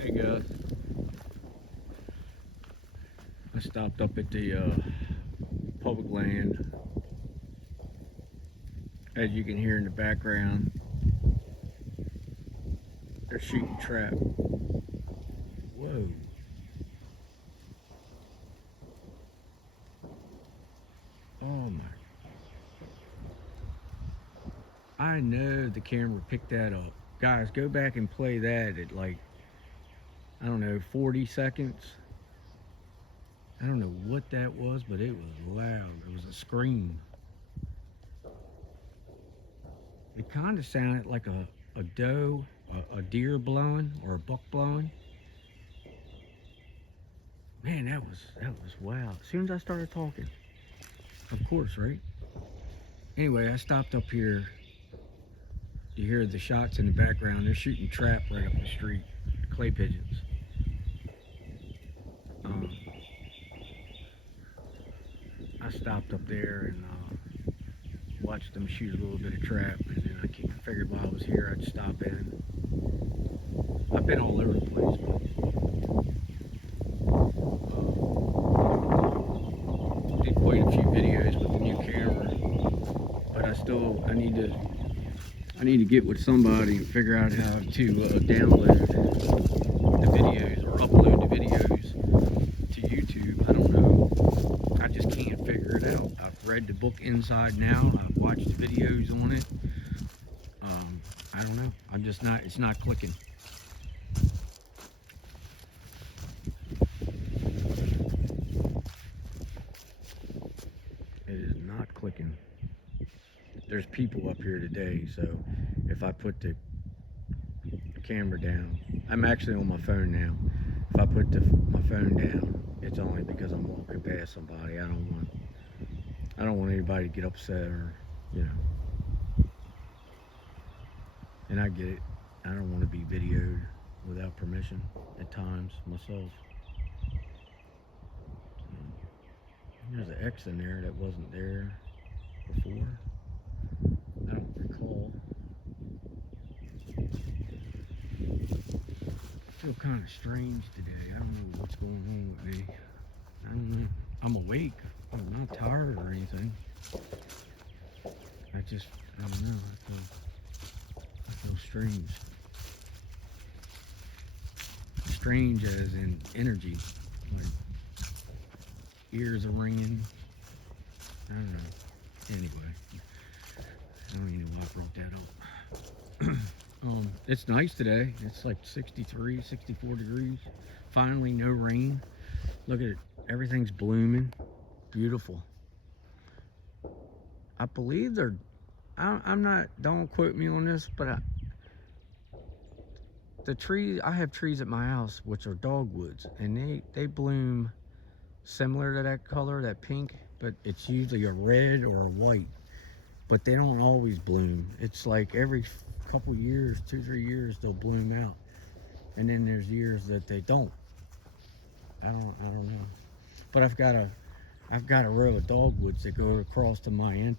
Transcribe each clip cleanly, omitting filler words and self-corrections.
Hey guys, I stopped up at the public land. As you can hear in the background, they're shooting trap. Whoa. Oh my. I know the camera picked that up. Guys, go back and play that at like, I don't know, 40 seconds. I don't know what that was, but it was loud. It was a scream. It kind of sounded like a doe, a deer blowing, or a buck blowing. Man, that was wow. As soon as I started talking, of course, right? Anyway, I stopped up here. You hear the shots in the background. They're shooting trap right up the street. Clay pigeons. Um, I stopped up there and watched them shoot a little bit of trap, and then I figured while I was here, I'd stop in. I've been all over the place, but did quite a few videos with the new camera. But I need to get with somebody and figure out how to download the videos or upload the videos to YouTube. I don't know. I just can't figure it out. I've read the book inside and out. I've watched the videos on it. I don't know. I'm just not. It's not clicking. It is not clicking. There's people up here today, so if I put the camera down, I'm actually on my phone now. If I put my phone down, it's only because I'm walking past somebody. I don't want anybody to get upset or, you know. And I get it. I don't want to be videoed without permission at times myself. There's an X in there that wasn't there before. I don't recall. I feel kind of strange today. I don't know what's going on with me. I don't know. I'm awake. I'm not tired or anything. I don't know. I feel strange. Strange as in energy. Like ears are ringing. I don't know. Anyway, I don't even know why I brought that up. It's nice today. It's like 63, 64 degrees. Finally, no rain. Look at it. Everything's blooming. Beautiful. I believe I'm not, don't quote me on this, but the trees, I have trees at my house, which are dogwoods, and they bloom similar to that color, that pink, but it's usually a red or a white. But they don't always bloom. It's like every couple years, 2, 3 years, they'll bloom out, and then there's years that they don't. I don't know. But I've got a row of dogwoods that go across to my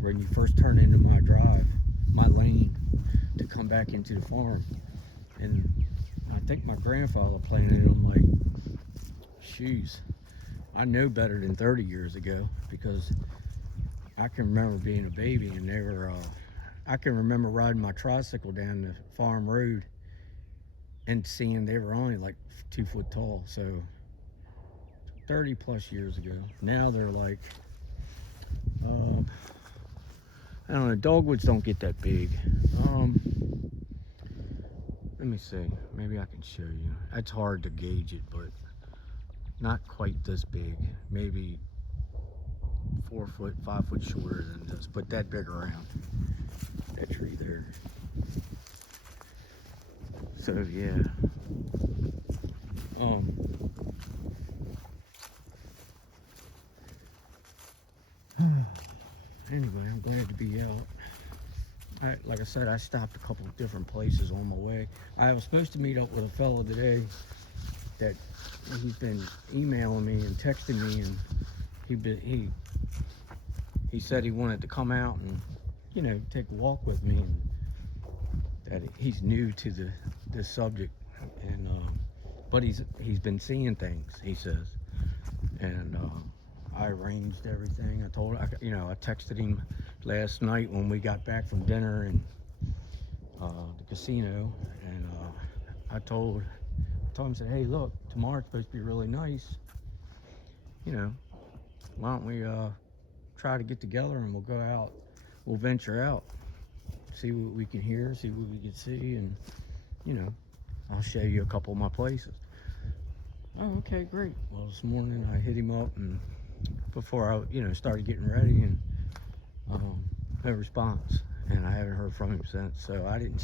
when you first turn into my drive, my lane to come back into the farm, and I think my grandfather planted them like shoes. I know better than 30 years ago because I can remember being a baby and they were. I can remember riding my tricycle down the farm road and seeing they were only like 2 foot tall. So 30 plus years ago. Now they're like, um, I don't know. Dogwoods don't get that big. Um, Let me see. Maybe I can show you. It's hard to gauge it, but not quite this big. Maybe 4 foot, 5 foot shorter than this, but that big around. That tree there. So yeah. Um. Anyway, I'm glad to be out. Like I said, I stopped a couple of different places on my way. I was supposed to meet up with a fellow today that he's been emailing me and texting me, and he said he wanted to come out and take a walk with me, and that he's new to this subject. and but he's been seeing things, he says, and I arranged everything. I told I texted him last night when we got back from dinner and the casino, and I told him, said, hey, look, tomorrow's supposed to be really nice. Why don't we try to get together and we'll go out, we'll venture out, see what we can hear, see what we can see, and I'll show you a couple of my places. Oh, okay, great. Well, this morning I hit him up, and before I started getting ready, and no response, and I haven't heard from him since. So I didn't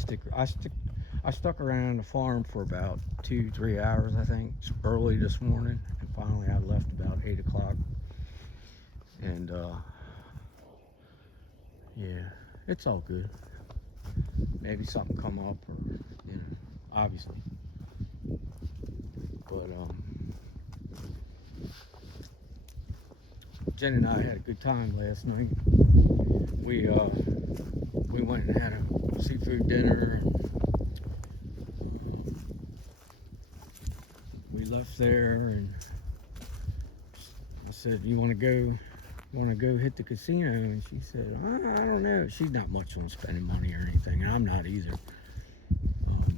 I stuck around the farm for about 2-3 hours, I think, early this morning, and finally I left about 8 o'clock. And yeah, it's all good. Maybe something come up, or obviously. But Jen and I had a good time last night. We went and had a seafood dinner, and we left there, and I said, you want to go hit the casino? And she said, I don't know. She's not much on spending money or anything, and I'm not either,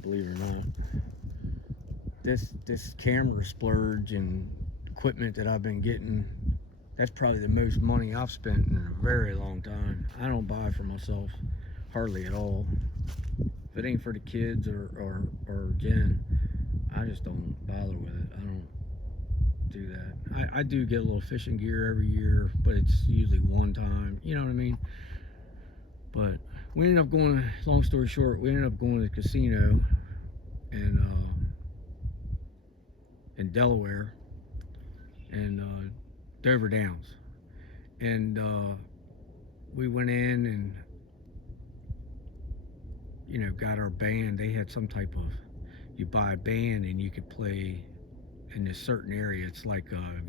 believe it or not. This camera splurge and equipment that I've been getting, that's probably the most money I've spent in a very long time. I don't buy for myself hardly at all. If it ain't for the kids or Jen, I just don't bother with it. I don't do that. I do get a little fishing gear every year, but it's usually one time, you know what I mean? But we ended up going, long story short, we ended up going to the casino in Delaware, and Dover Downs, and we went in and got our band. They had some type of, you buy a band and you could play in this certain area. It's like a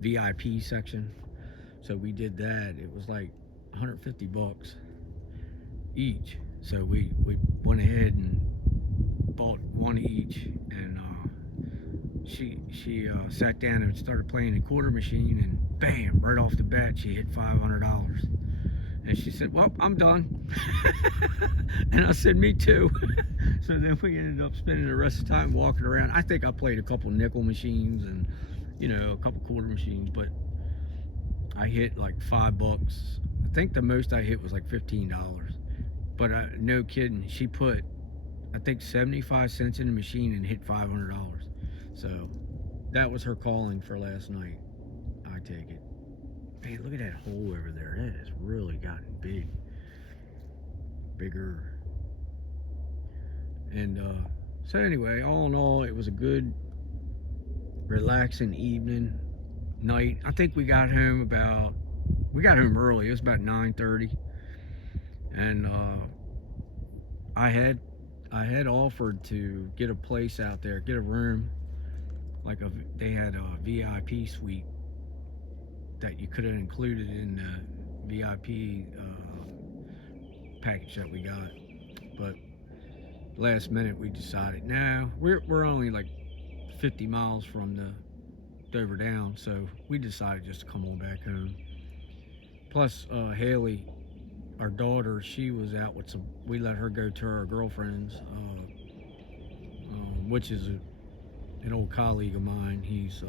VIP section. So we did that. It was like $150 each. So we went ahead and bought one each, and she sat down and started playing the quarter machine, and bam, right off the bat she hit $500. And she said, well, I'm done. And I said, me too. So then we ended up spending the rest of the time walking around. I think I played a couple nickel machines and a couple quarter machines, but I hit like $5. I think the most I hit was like $15. But no kidding, she put, I think, 75 cents in the machine and hit $500. So that was her calling for last night, I take it. Hey, look at that hole over there. That has really gotten bigger. And so anyway, all in all, it was a good, relaxing night. I think we got home early. It was about 9:30, and I had offered to get a place out there, get a room, they had a VIP suite that you could have included in the VIP package that we got. But last minute we decided, no, we're only like 50 miles from the Dover Down, so we decided just to come on back home. Plus Haley, our daughter, she was out with we let her go to her girlfriend's, which is an old colleague of mine. He's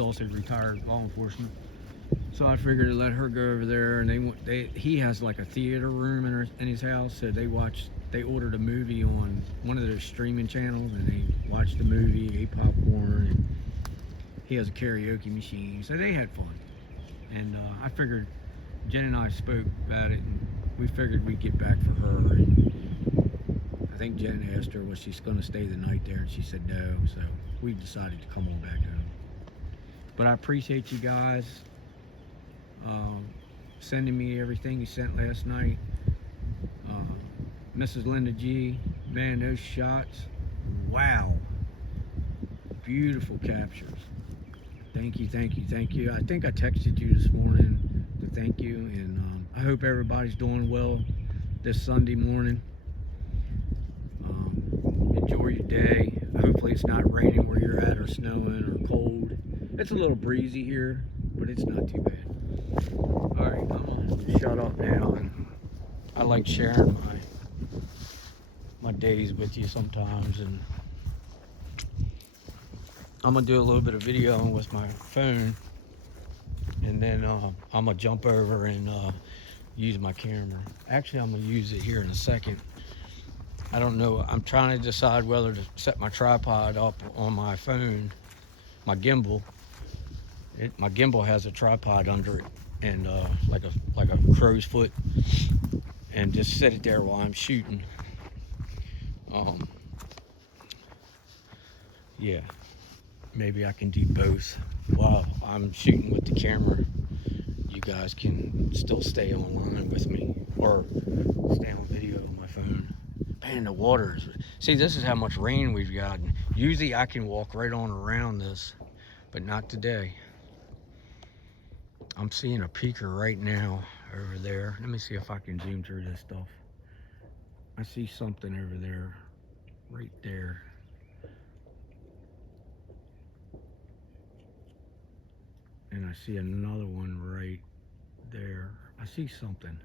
also retired law enforcement. So I figured to let her go over there, and he has like a theater room in his house, so they ordered a movie on one of their streaming channels, and they watched the movie, ate popcorn, and he has a karaoke machine, so they had fun. And I figured, Jen and I spoke about it, and we figured we'd get back for her. And I think Jen asked her was she's going to stay the night there, and she said no, so we decided to come on back home. But I appreciate you guys sending me everything you sent last night. Mrs. Linda G, man, those shots, wow, beautiful captures. Thank you. I think I texted you this morning to thank you, and I hope everybody's doing well this Sunday morning. Enjoy your day. day. Hopefully it's not raining where you're at or snowing or cold. It's a little breezy here, but it's not too bad. Alright, I'm gonna shut up now, and I like sharing my days with you sometimes, and I'm gonna do a little bit of video with my phone, and then I'm gonna jump over and use my camera. Actually, I'm gonna use it here in a second. I don't know, I'm trying to decide whether to set my tripod up on my phone, my gimbal. My gimbal has a tripod under it, and like a crow's foot, and just set it there while I'm shooting. Yeah, maybe I can do both while I'm shooting with the camera. You guys can still stay online with me, or stay on video on my phone. Man, the waters. See, this is how much rain we've gotten. Usually I can walk right on around this, but not today. I'm seeing a peaker right now over there. Let me see if I can zoom through this stuff. I see something over there, right there. And I see another one right there. I see something.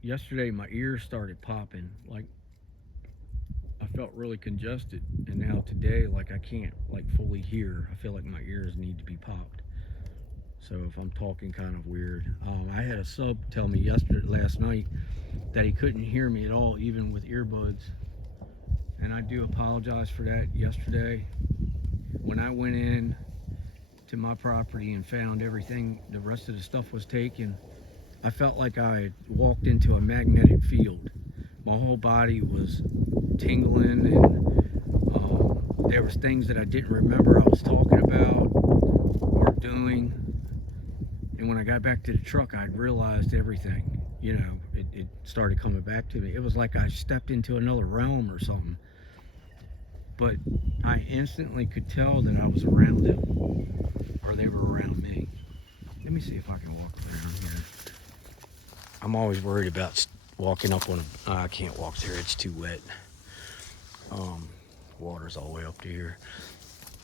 Yesterday my ears started popping, like I felt really congested, and now today, like I can't like fully hear. I feel like my ears need to be popped. So if I'm talking kind of weird, I had a sub tell me last night that he couldn't hear me at all, even with earbuds, and I do apologize for that. Yesterday, when I went in to my property and found everything, the rest of the stuff was taken, I felt like I had walked into a magnetic field. My whole body was tingling, and there was things that I didn't remember I was talking about or doing. And when I got back to the truck, I'd realized everything. You know, it started coming back to me. It was like I stepped into another realm or something. But I instantly could tell that I was around them, or they were around me. Let me see if I can walk around here. I'm always worried about walking up on a... I can't walk there, it's too wet. Water's all the way up to here.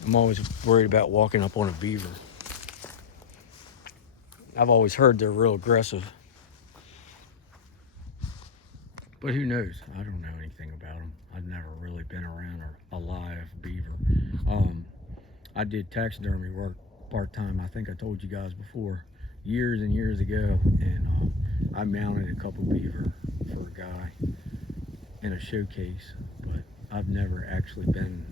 I'm always worried about walking up on a beaver. I've always heard they're real aggressive. But who knows? I don't know anything about them. I've never really been around a live beaver. I did taxidermy work part-time. I think I told you guys before, years and years ago, and I mounted a couple beaver for a guy in a showcase, but I've never actually been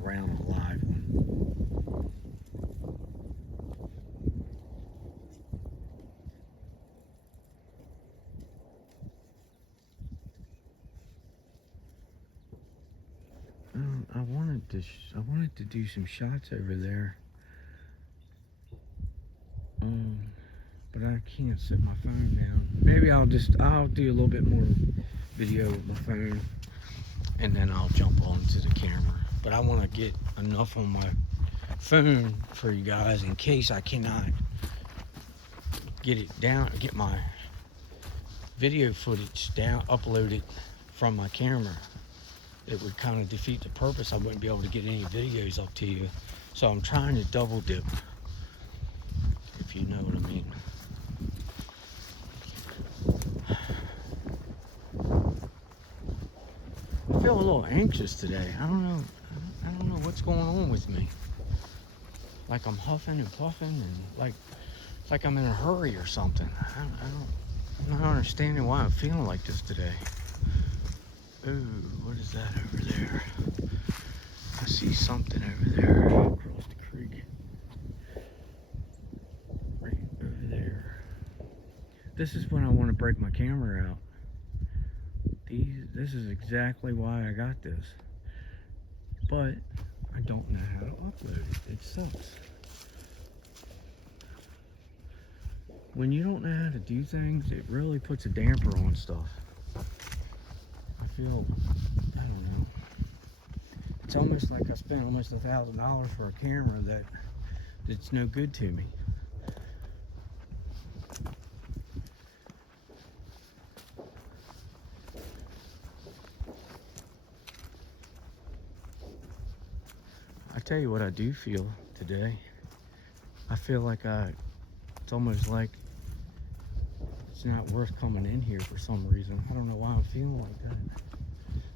around a live one. I wanted to do some shots over there, but I can't set my phone down. Maybe I'll do a little bit more video with my phone, and then I'll jump onto the camera. But I want to get enough on my phone for you guys in case I cannot get it down, get my video footage down, uploaded from my camera. It would kind of defeat the purpose. I wouldn't be able to get any videos up to you. So I'm trying to double dip, if you know what I mean. I feel a little anxious today. I don't know what's going on with me. Like I'm huffing and puffing, and like I'm in a hurry or something. I'm not understanding why I'm feeling like this today. Ooh, what is that over there? I see something over there across the creek. Right over there. This is when I want to break my camera out. This is exactly why I got this. But I don't know how to upload it. It sucks. When you don't know how to do things, it really puts a damper on stuff. I don't know. It's almost like I spent almost $1,000 for a camera that's no good to me. tell you what I do feel today. I feel like it's almost like it's not worth coming in here for some reason. I don't know why I'm feeling like that.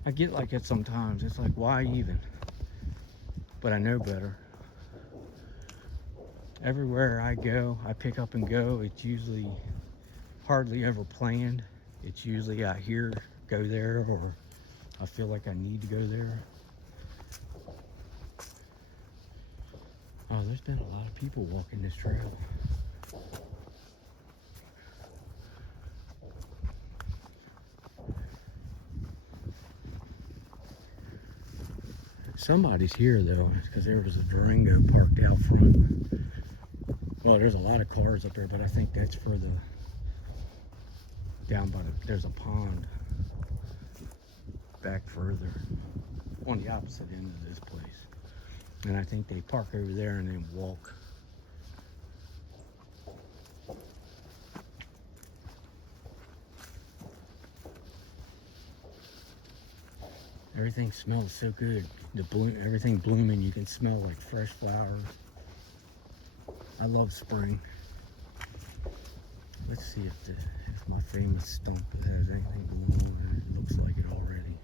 I get like it sometimes. It's like, why even? But I know better. Everywhere I go, I pick up and go. It's usually hardly ever planned. It's usually I hear go there, or I feel like I need to go there. Oh, there's been a lot of people walking this trail. Somebody's here though, because there was a Durango parked out front. Well, there's a lot of cars up there, but I think that's for the down by there's a pond back further on the opposite end of this place. And I think they park over there and then walk. Everything smells so good. Everything blooming, you can smell like fresh flowers. I love spring. Let's see if my famous stump has anything going on. It looks like it already.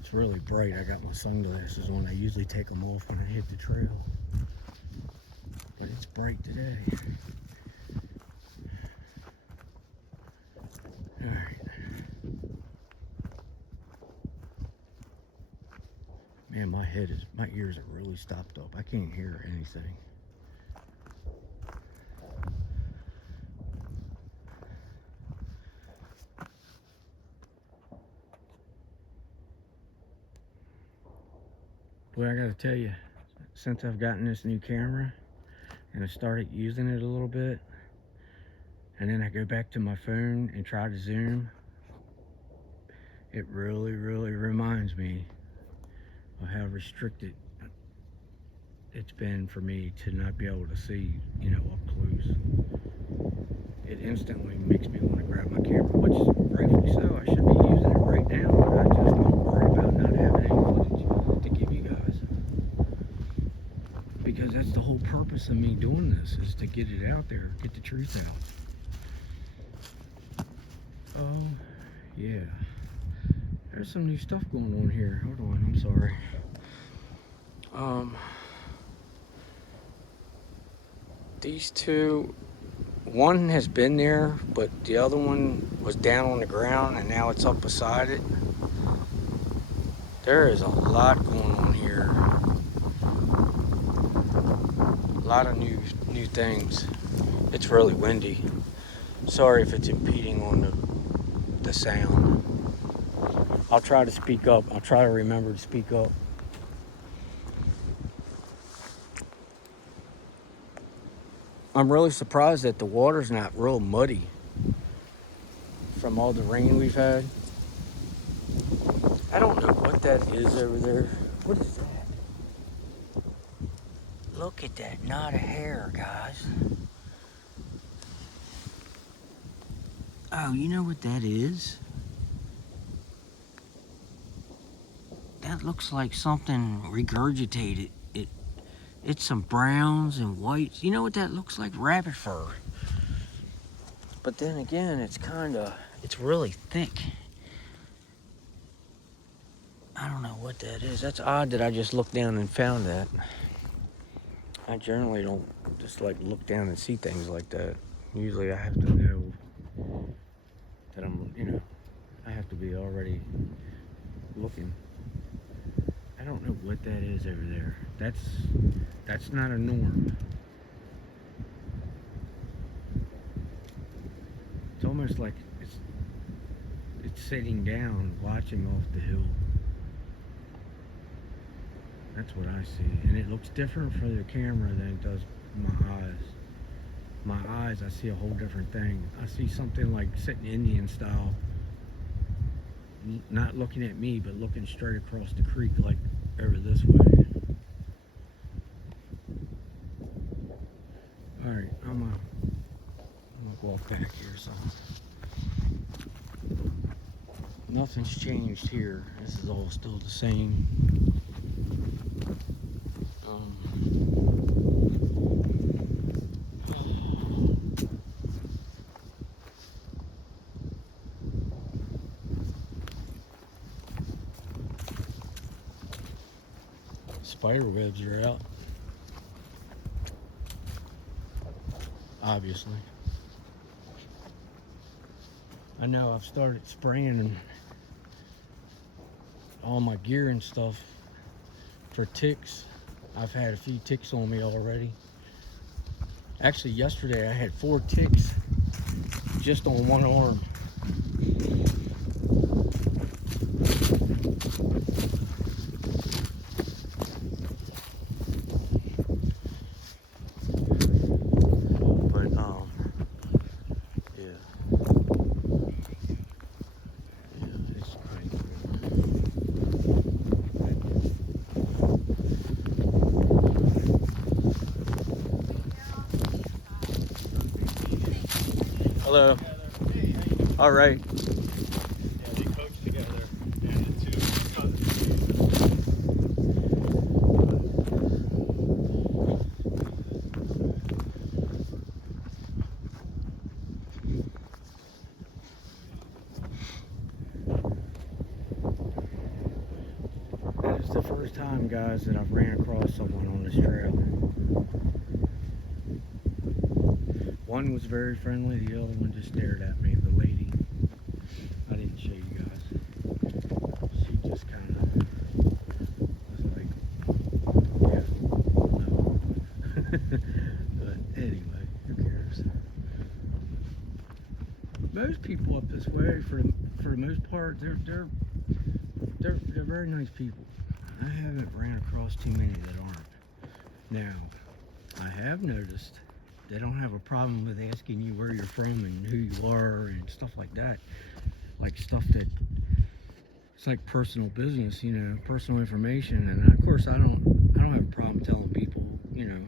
It's really bright. I got my sunglasses on. I usually take them off when I hit the trail. But it's bright today. Alright. Man, my ears are really stopped up. I can't hear anything. Well, I gotta tell you, since I've gotten this new camera and I started using it a little bit, and then I go back to my phone and try to zoom, it really, really reminds me of how restricted it's been for me to not be able to see, up close. It instantly makes me want to grab my camera, which rightfully so. I should be using it right now, but I just don't worry about not having any footage to give you guys. Because that's the whole purpose of me doing this, is to get it out there, get the truth out. Oh, yeah. There's some new stuff going on here. Hold on, I'm sorry. These two, one has been there, but the other one was down on the ground and now it's up beside it. There is a lot going on here. A lot of new things. It's really windy. Sorry if it's impeding on the sound. I'll try to speak up. I'll try to remember to speak up. I'm really surprised that the water's not real muddy from all the rain we've had. I don't know what that is over there. What is that? Look at that knot of hair, guys. Oh, you know what that is? That looks like something regurgitated. It's some browns and whites. You know what that looks like? Rabbit fur. But then again, it's really thick. I don't know what that is. That's odd that I just looked down and found that. I generally don't just look down and see things like that. Usually I have to know that I have to be already looking. I don't know what that is over there. That's not a norm. It's almost like it's sitting down watching off the hill. That's what I see. And it looks different for the camera than it does my eyes. My eyes, I see a whole different thing. I see something like sitting Indian style, not looking at me, but looking straight across the creek, like over this way. All right, I'm gonna walk back here. So Nothing's changed here. This is all still the same. Spider webs are out. Obviously. I know I've started spraying all my gear and stuff for ticks. I've had a few ticks on me already. Actually, yesterday I had 4 ticks just on one arm. Hello. All right. Yeah, they coach together, and the 2 cousins. That is the first time, guys, that I've ran across someone on this trail. One was very friendly, the other one just stared at me, the lady. I didn't show you guys. She just kind of was like, yeah, no. But anyway, who cares? Most people up this way, for the most part, they're very nice people. I haven't ran across too many that aren't. Now, I have noticed they don't have a problem with asking you where you're from and who you are and stuff like that. Like stuff that it's like personal business, you know, personal information. And of course, I don't have a problem telling people, you know,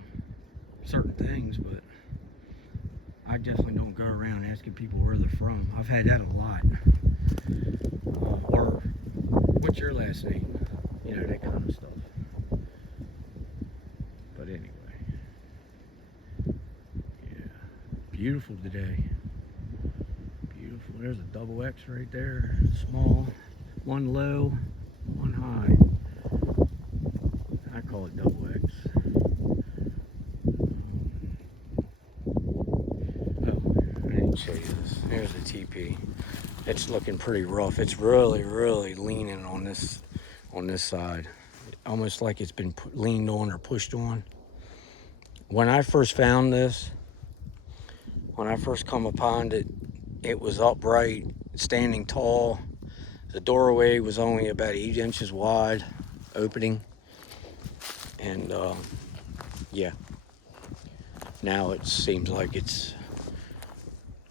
certain things, but I definitely don't go around asking people where they're from. I've had that a lot. Or what's your last name? You know, that kind of stuff. But anyway. Beautiful today. Beautiful. There's a double X right there. Small. One low, one high. I call it double X. Oh, I didn't show you this. Here's the TP. It's looking pretty rough. It's really leaning on this side. Almost like it's been leaned on or pushed on. When I first found this, when I first come upon it, it was upright, standing tall. The doorway was only about 8 inches wide, opening. And yeah, now it seems like it's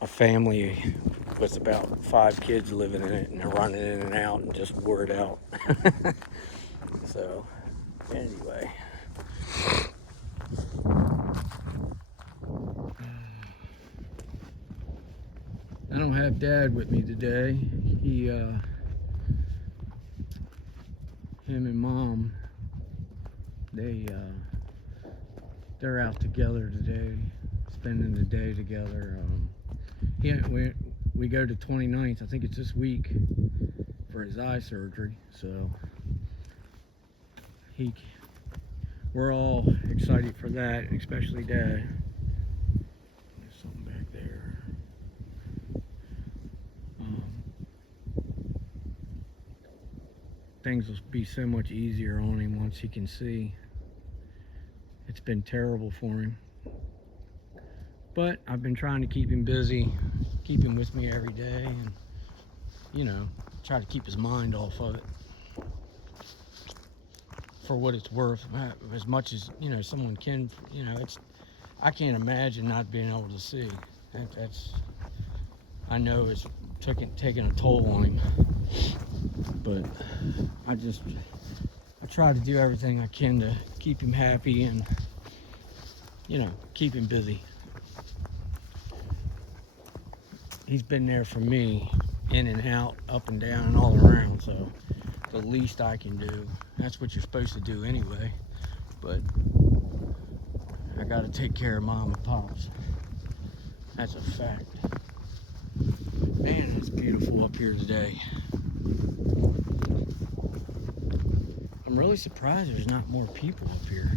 a family with about 5 kids living in it, and they're running in and out and just wore it out. So anyway. I don't have Dad with me today. Him and Mom, they're out together today, spending the day together. We go to 29th, I think it's this week, for his eye surgery. So we're all excited for that, especially Dad. There's something back there. Things will be so much easier on him once he can see. It's been terrible for him. But I've been trying to keep him busy, keep him with me every day, and, you know, try to keep his mind off of it. For what it's worth, as much as, you know, someone can, you know, I can't imagine not being able to see. I know it's taking a toll on him. But I try to do everything I can to keep him happy and, you know, keep him busy. He's been there for me in and out, up and down, and all around. So the least I can do, that's what you're supposed to do anyway. But I got to take care of mom and pops. That's a fact. Man, it's beautiful up here today. I'm really surprised there's not more people up here.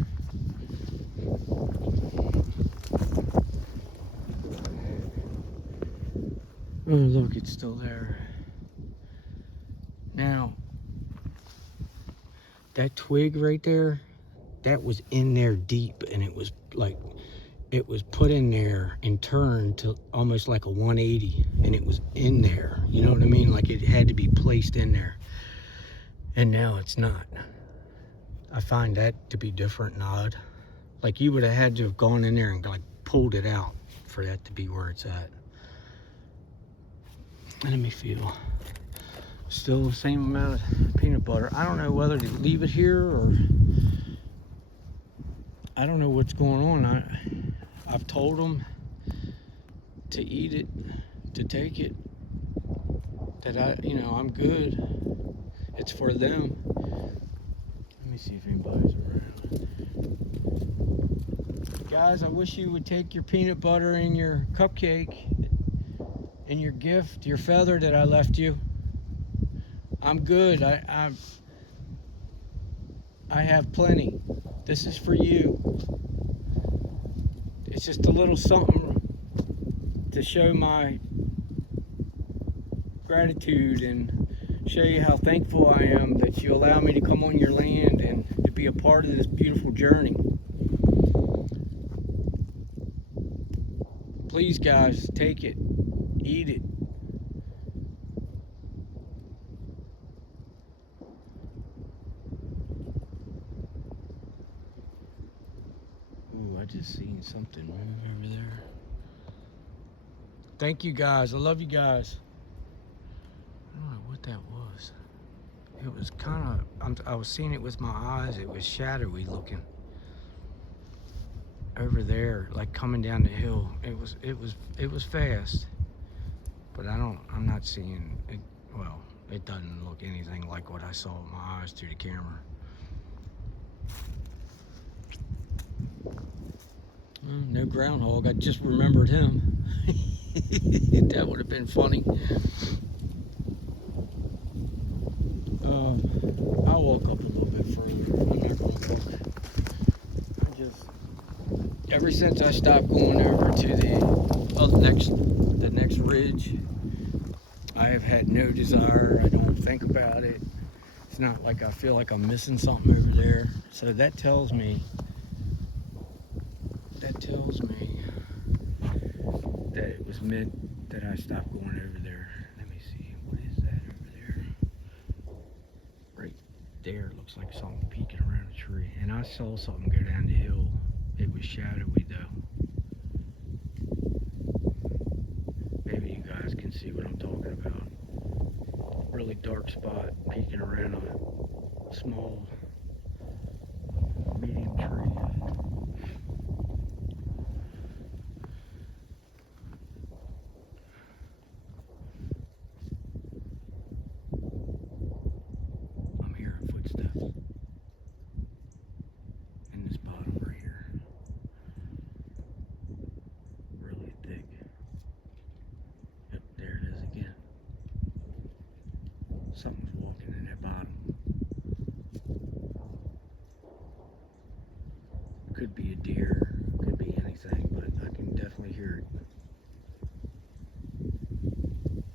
Oh, look, it's still there. Now, that twig right there, that was in there deep, and it was like, it was put in there and turned to almost like a 180, and it was in there. You know what I mean? Like it had to be placed in there. And now it's not. I find that to be different and odd. Like you would have had to have gone in there and like pulled it out for that to be where it's at. Let me feel. Still the same amount of peanut butter. I don't know whether to leave it here or I don't know what's going on. I've told them to eat it, to take it, that I'm good. It's for them. Let me see if anybody's around. Guys, I wish you would take your peanut butter and your cupcake and your gift, your feather that I left you. I'm good. I have plenty. This is for you. It's just a little something to show my gratitude and show you how thankful I am that you allow me to come on your land and to be a part of this beautiful journey. Please, guys, take it, eat it. Ooh, I just seen something move over there. Thank you, guys. I love you guys. I don't know what that was. It was kind of, I was seeing it with my eyes. It was shadowy looking. Over there, like coming down the hill. It was fast. But I'm not seeing it. Well, it doesn't look anything like what I saw with my eyes through the camera. No groundhog. I just remembered him. That would have been funny. I'll walk up a little bit further. I'm not going to walk. Ever since I stopped going over to the next ridge, I have had no desire. I don't think about it. It's not like I feel like I'm missing something over there. So that tells me that it was meant that I stopped going over there. Let me see, what is that over there? Right there, looks like something peeking around a tree. And I saw something go down the hill. It was shadowy though. Maybe you guys can see what I'm talking about. Really dark spot peeking around a small, medium tree. I'm hearing footsteps in this bottom right here. Really thick. Yep, there it is again. Something's walking in that bottom. Could be a deer, could be anything, but I can definitely hear it.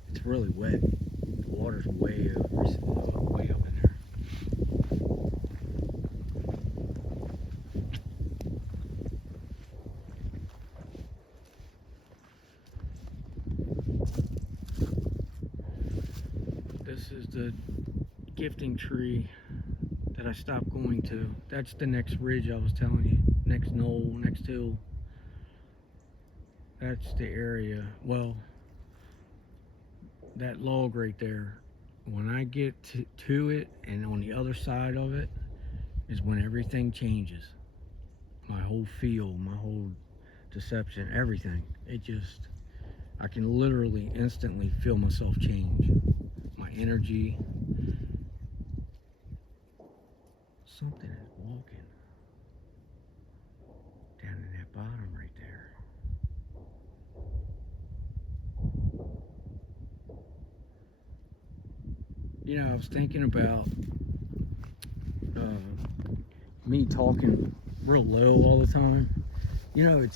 It's really wet. The water's way up in there. This is the gifting tree that I stopped going to. That's the next ridge I was telling you. Next knoll, next hill. That's the area. Well, that log right there, when I get to it and on the other side of it is when everything changes. My whole feel, my whole deception, everything. I can literally instantly feel myself change. My energy. Something is walking down in that bottom right there. You know, I was thinking about me talking real low all the time. You know,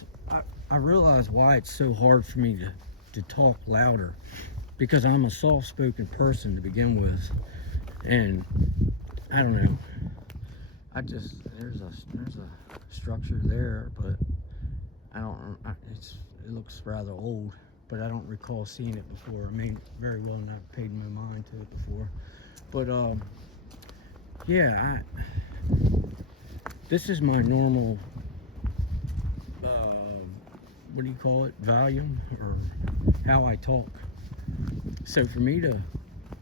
I realize why it's so hard for me to talk louder, because I'm a soft-spoken person to begin with, and I don't know. There's a structure there, but I don't. It looks rather old, but I don't recall seeing it before. I may very well not paid my mind to it before, but yeah, this is my normal. What do you call it? Volume, or how I talk. So for me to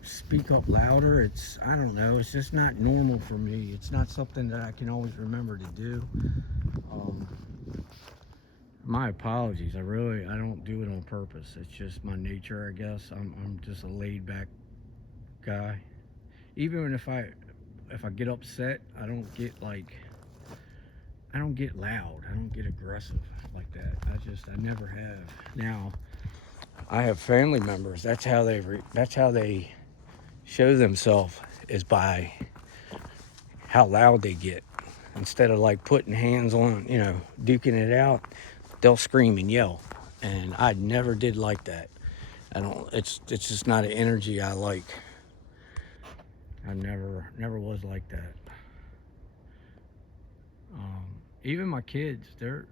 speak up louder, I don't know, it's just not normal for me. It's not something that I can always remember to do. My apologies. I don't do it on purpose. It's just my nature, I guess. I'm just a laid back guy. Even if I get upset, I don't get loud. I don't get aggressive like that. I never have. Now, I have family members. That's how they show themselves, is by how loud they get. Instead of like putting hands on, duking it out, they'll scream and yell. And I never did like that. It's just not an energy I like. I never was like that. Even my kids, they're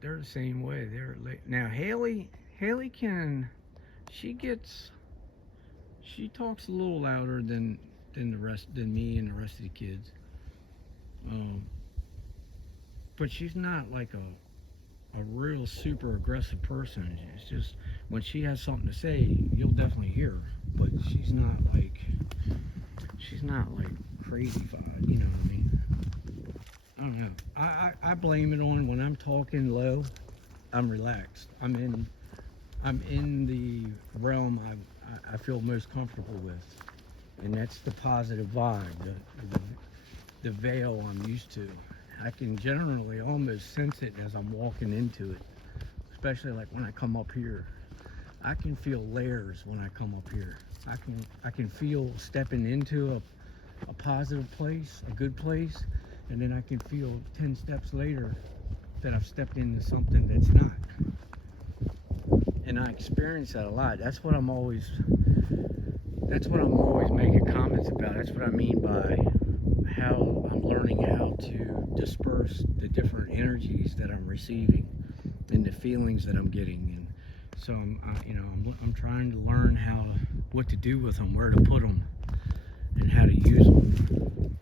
the same way. Now Haley she talks a little louder than me and the rest of the kids. But she's not like a real super aggressive person. It's just when she has something to say, you'll definitely hear her. But she's not like crazy-fied, you know what I mean? I don't know. I blame it on when I'm talking low, I'm relaxed. I'm in the realm I feel most comfortable with, and that's the positive vibe, the veil I'm used to. I can generally almost sense it as I'm walking into it, especially like when I come up here. I can feel layers when I come up here. I can feel stepping into a positive place, a good place, and then I can feel 10 steps later that I've stepped into something that's not. And I experience that a lot. That's what I'm always making comments about. That's what I mean by how I'm learning how to disperse the different energies that I'm receiving and the feelings that I'm getting. And so I'm trying to learn what to do with them, where to put them, and how to use them.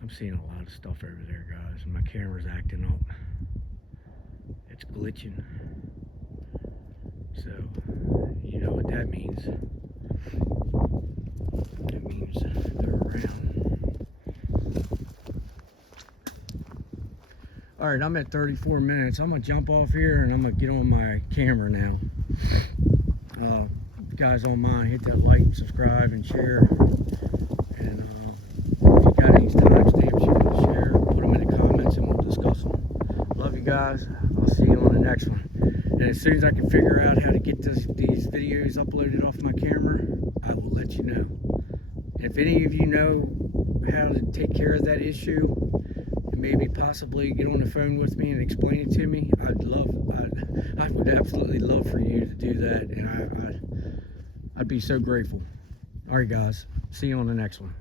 I'm seeing a lot of stuff over there, guys, and my camera's acting up. It's glitching. So, you know what that means. That means they're around. Alright, I'm at 34 minutes. I'm going to jump off here and I'm going to get on my camera now. If you guys don't mind, hit that like, subscribe, and share. And if you got any timestamps you want to share, put them in the comments and we'll discuss them. Love you guys. I'll see you on the next one. And as soon as I can figure out how to get these videos uploaded off my camera, I will let you know. If any of you know how to take care of that issue, and maybe possibly get on the phone with me and explain it to me, I would absolutely love for you to do that, and I'd be so grateful. All right, guys. See you on the next one.